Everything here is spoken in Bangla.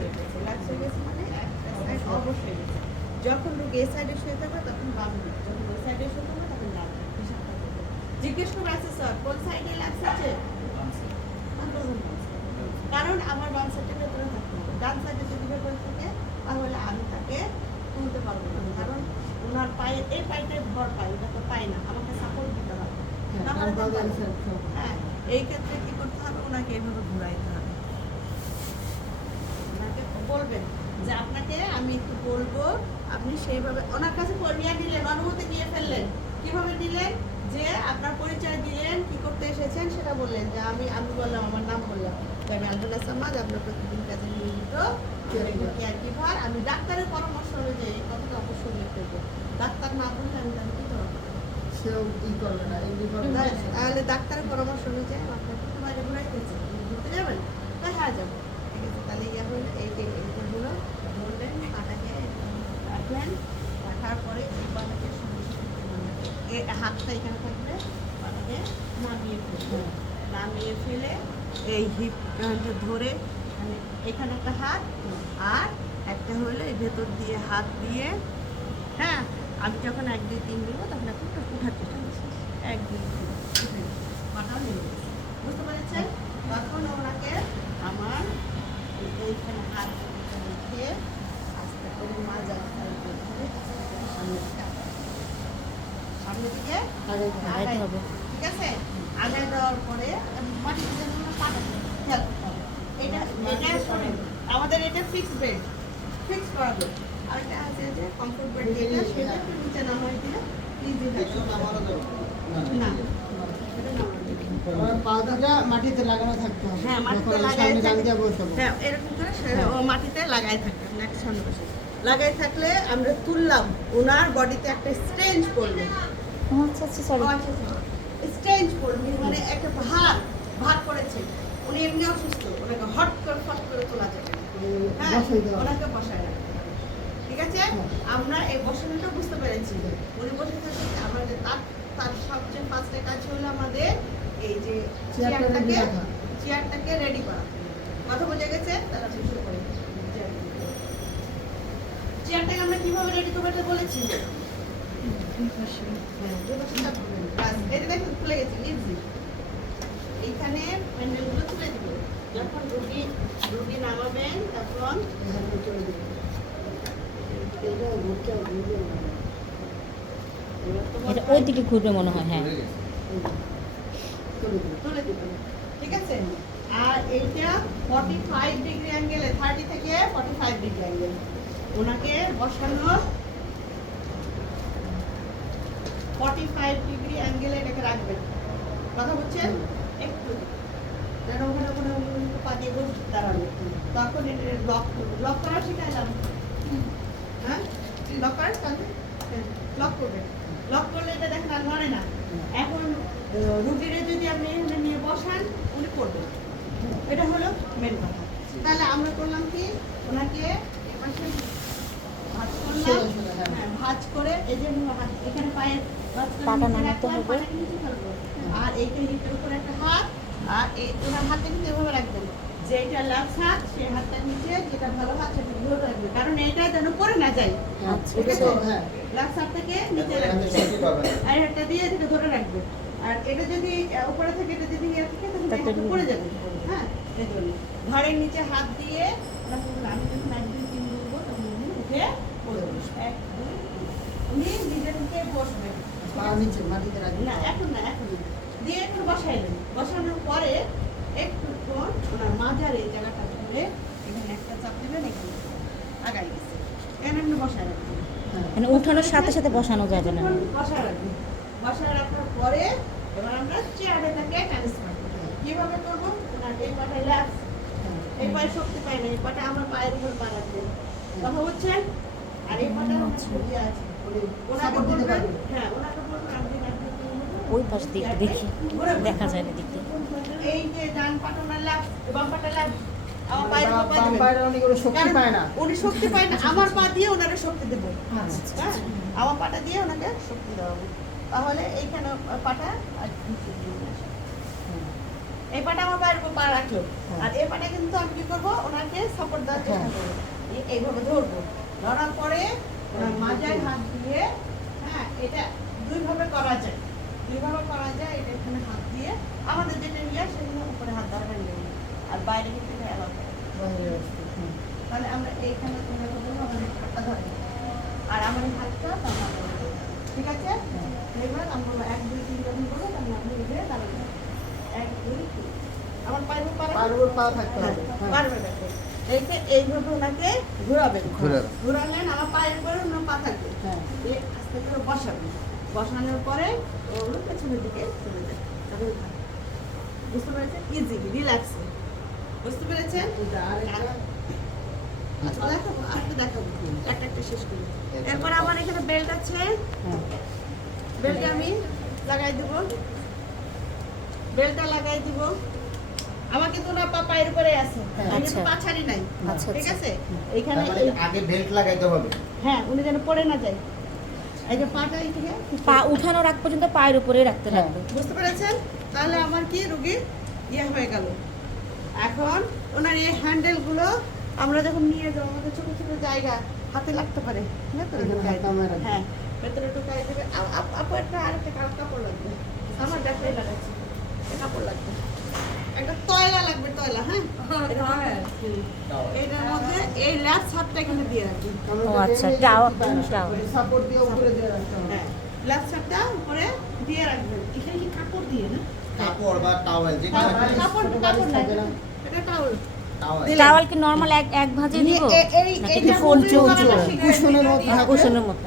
হয়ে গেছে, ল্যাক্স হয়ে গেছে মানে একটা সাইড অবশ্যই গেছে। যখন রোগী এই সাইডে শুয়ে থাকবে তখন বাম দিক, যখন ওই সাইডে শুয়ে থাকবে তখন ডান দিক। হিসাবটা করবে। জিজ্ঞেস করবে আছে স্যার কোন সাইডে ল্যাক্স আছে? কারণ আমার বাম সাইডের ভেতরে থাকতে হবে, ডান সাইডে যদি ভেতরে থাকে তাহলে আমি তাকে তুলতে পারবো না, কারণ ওনার পায়ে এই পায়েটাই ভর পায়, ওটা তো পায় না, আমাকে সাপোর্ট দিতে হবে। হ্যাঁ, এই ক্ষেত্রে কি করতে হবে, ওনাকে এইভাবে ঘুরাইতে হবে। ওনাকে বলবেন যে আপনাকে আমি একটু বলবো, আপনি সেইভাবে ওনার কাছে নিয়ে নিলেন, অনুমতি নিয়ে ফেললেন। কিভাবে নিলেন? যে আপনার পরিচয় দিলেন, কি করতে এসেছেন সেটা বললেন, যে আমি বললাম, আমার নাম বললাম, আমি আলহামদুলিল্লাহ সামাদ, আপনার প্রতিদিন কাজে নিয়োজিত কেয়ার কিপার। আমি ডাক্তারের পরামর্শ অনুযায়ী এই কথাটা অবশ্যই লিখতে দেবো। ডাক্তার না বললে আমি জানতে পারবো সেও কি করবে না, তাহলে ডাক্তারের পরামর্শ অনুযায়ী আপনাকে একটু বাইরে ঘুরাইতেছে, ঘুরতে যাবেন? হ্যাঁ যাবো, ঠিক আছে। তাহলে ইয়ে হলো এইটা হলো, বললেন পাটাকে রাখলেন, রাখার পরে এই পাটাকে হাতটা এখানে থাকবে, পাটাকে নামিয়ে ফেলবে, নামিয়ে ফেলে এই হিপ ধরে এখানে একটা হাত, আর একটা হলো এই ভেতর দিয়ে হাত দিয়ে, হ্যাঁ আমি যখন 1 2 3 বলবো তখন আপনি একটু উঠার চেষ্টা করছি, 1 2 3 পাটা নেমে গেছে, বুঝতে পেরেছেন? তখন ওনাকে আমার এইখানে হাত রেখে আস্তে করে মাজা সামনের দিকে আগাইতে হবে, ঠিক আছে? আগায় দেওয়ার পরে মাটিতে যেন পাটা খেয়াল করতে হবে। এটা শোনেন, আমাদের এটা ফিক্স বেড, ফিক্স করা বেড। আরেকটা আছে যে কমফোর্ট বেড, যেটা সেটা একটু নিচে না হয়ে দিলে ইজি হয় না, মাটিতে লাগানো থাকতে হবে। হ্যাঁ, মাটিতে লাগাই থাকবে। হ্যাঁ, এরকম করে ও মাটিতে লাগাই থাকবে, একটা সামনে বসে লাগাই থাকলে আমরা তুললাম, ওনার বডিতে একটা স্ট্রেঞ্জ পড়বে। আচ্ছা সরি, স্ট্রেঞ্জ পড়বে মানে একটা ভার পড়েছে, উনি এমনি অসুস্থ, ওনাকে হট করে ফট করে তোলা যাবে না। হ্যাঁ, ওনাকে বসায় রাখতে হবে, ঠিক আছে? আমরা এই বসানোটা বুঝতে পেরেছি, উনি বসে থাকতে আমাদের তার সবচেয়ে ফার্স্টে কাজ হলো আমাদের এই যে চেয়ারটাকে রেডি করা। কথা বোঝা গেছে? তারা শুরু করে চেয়ারটাকে আমরা কিভাবে রেডি করবো এটা বলেছি। এটা দেখুন খুলে গেছে, ইজি। এইখানে প্যান্ডেলগুলো তুলে দিব, যখন রুগী নামাবেন তখন এটা ওই দিকে ঘুরবে মনে হয়। হ্যাঁ, তুলে দিবেন, ঠিক আছে? আর এইটা 45 ডিগ্রি অ্যাঙ্গেলে, 30 থেকে 45 ডিগ্রি অ্যাঙ্গেল ওনাকে বসানো, 45 ডিগ্রি অ্যাঙ্গেলে এটাকে রাখবেন। কথা বলছেন? একটু ওখানে পা দিয়ে বসে দাঁড়ানো, তখন এটা লক করা শিখাইলাম। হ্যাঁ, লক করার সাথে লক করবেন, লক করলে এটা দেখেন আর নড়ে না। এখন রুগীরে যদি আপনি এখানে নিয়ে বসান, উনি করবেন। এটা হলো মেন কথা। তাহলে আমরা করলাম কি, ওনাকে এপাশে ভাঁজ করলাম, হ্যাঁ ভাঁজ করে এই যে এখানে পায়ের পাটা নামাতে হবে, আর এইটা হিপের উপরে একটা হাত, আর এই ওনার হাতটা কিন্তু এভাবে রাখবেন, যে এটা লেফট হাত সে হাতটা নিচে, যেটা ভালো হাত সেটা ধরে রাখবে, কারণ এটা যেন পড়ে না যায়। ঠিক আছে, লেফট হাতটাকে নিচে রাখবে, আর একটা দিয়ে এটা ধরে রাখবে, আর এটা যদি উপরে থেকে এটা যদি নিয়ে থাকে তাহলে এটা পড়ে যাবে। হ্যাঁ, এই জন্য ঘাড়ের নিচে হাত দিয়ে আমি যখন 1 2 3 বলবো তখন উনি উঠে বসবেন, 1 2 উনি নিজে থেকে বসবেন, নিচে মাটিতে রাখবেন না, এখন দিয়ে একটু বসাইলেন, বসানোর পরে একটুক্ষণ ওনার মাজার এই জায়গাটা ধরে এখানে একটা চাপ দেবেন, এখানে আগাই গেছে, এখানে আপনি বসায় রাখবেন, মানে উঠানোর সাথে সাথে বসানো যাবে না, বসায় রাখবেন। বসায় রাখার পরে এবার আমরা চেয়ারে তাকে ট্রান্সফার করব। কিভাবে করব? ওনার এই পাটায় ল্যাপস, এই পায়ে শক্তি পায় না, এই পাটা আমার পায়ের উপর পা রাখবেন, কথা হচ্ছেন? আর এই পাটা ছবি আছে, ওনাকে বলবেন, হ্যাঁ ওনাকে বলবেন আপনি ওই পাশ দিয়ে দেখি, দেখা যায় না দিক দিয়ে। এই যে ডান পাটা ওনার ল্যাপস, বাম পাটা ল্যাপস, আমার পায়ের উপর পা দিবেন, উনি শক্তি পায় না, উনি শক্তি পায় না, আমার পা দিয়ে ওনারে শক্তি দেব। হ্যাঁ, আমার পাটা দিয়ে ওনাকে শক্তি দেওয়া হবে, তাহলে এইখানে পাটা আর এই পাটা আমার পায়ের উপর পা রাখলো, আর এই পাটা কিন্তু আমি কি করবো, ওনাকে সাপোর্ট দেওয়ার চেষ্টা করবো, এইভাবে ধরবো, ধরার পরে ওনার মাজায় হাত দিয়ে, হ্যাঁ এটা দুইভাবে করা যায়, এটা এখানে হাত দিয়ে আমাদের যেটা নিয়ে সেগুলো উপরে হাত ধরা নিয়ে, আর বাইরে কিন্তু এটা অ্যালাউ করে। তাহলে আমরা এইখানে আমাদের হাতটা ধরে নিই। আর আমার এই হাতটা আমার ধরে, ঠিক আছে? এবার আমরা 1 2 3 যখন বলবো তখন আপনি উঠে দাঁড়াবেন। 1 2 3, আমার পায়ের উপর পা থাকতে হবে, পারবে দেখো। এইটা এইভাবে ওনাকে ঘোরাবেন, ঘোরালেন আমার পায়ের উপরে ওনার পা থাকবে, এই আস্তে করে বসাবেন, বসানোর পরে ওর পেছনের দিকে চলে যাবে, তাহলে থাকবে। বুঝতে পেরেছেন? ইজি, রিল্যাক্স, বুঝতে পেরেছেন? আচ্ছা দেখাবো, আরেকটা দেখাবো, একটা শেষ করি। এরপর আমার এখানে বেল্ট আছে, বেল্ট আমি লাগাই দিব, বেল্টটা লাগাই দিব। আমার কিন্তু না পায়ের উপরে আছে, আমি কিন্তু পা ছাড়ি নাই, ঠিক আছে? এইখানে আগে বেল্ট লাগাইতে হবে। হ্যাঁ, উনি যেন পড়ে না যায়। এই যে পাটা এই থেকে পা উঠানোর আগ পর্যন্ত পায়ের উপরে রাখতে লাগবে। বুঝতে পেরেছেন? তাহলে আমার কি রোগী ইয়ে হয়ে গেল। এখন ওনার এই হ্যান্ডেলগুলো আমরা যখন নিয়ে যাবো, আমাদের ছোট ছোট জায়গা হাতে লাগতে পারে, ভেতরে ঢুকাই দেবে। হ্যাঁ, ভেতরে ঢুকাই দেবে। আপু একটা আরেকটা কাপড় লাগবে, আমার ডাক্তারই লাগাচ্ছি, কাপড় লাগবে, একটা তয়লা লাগবে, তয়লা। হ্যাঁ, এটার মধ্যে এই ল্যাপ সাপটা এখানে দিয়ে রাখবেন। ও আচ্ছা, টাওয়াল সাপোর্ট দিয়ে উপরে দিয়ে রাখতে হবে। হ্যাঁ, ল্যাপ সাপটা উপরে দিয়ে রাখবেন। এখানে কি কাপড় দিয়ে না? কাপড় বা টাওয়েল যেটা কাপড় না, এটা টাওয়াল। টাওয়াল কি নরমাল এক ভাঁজে দিব নাকি ফোল্ড চৌচু কুশনের মতো? কুশনের মতো?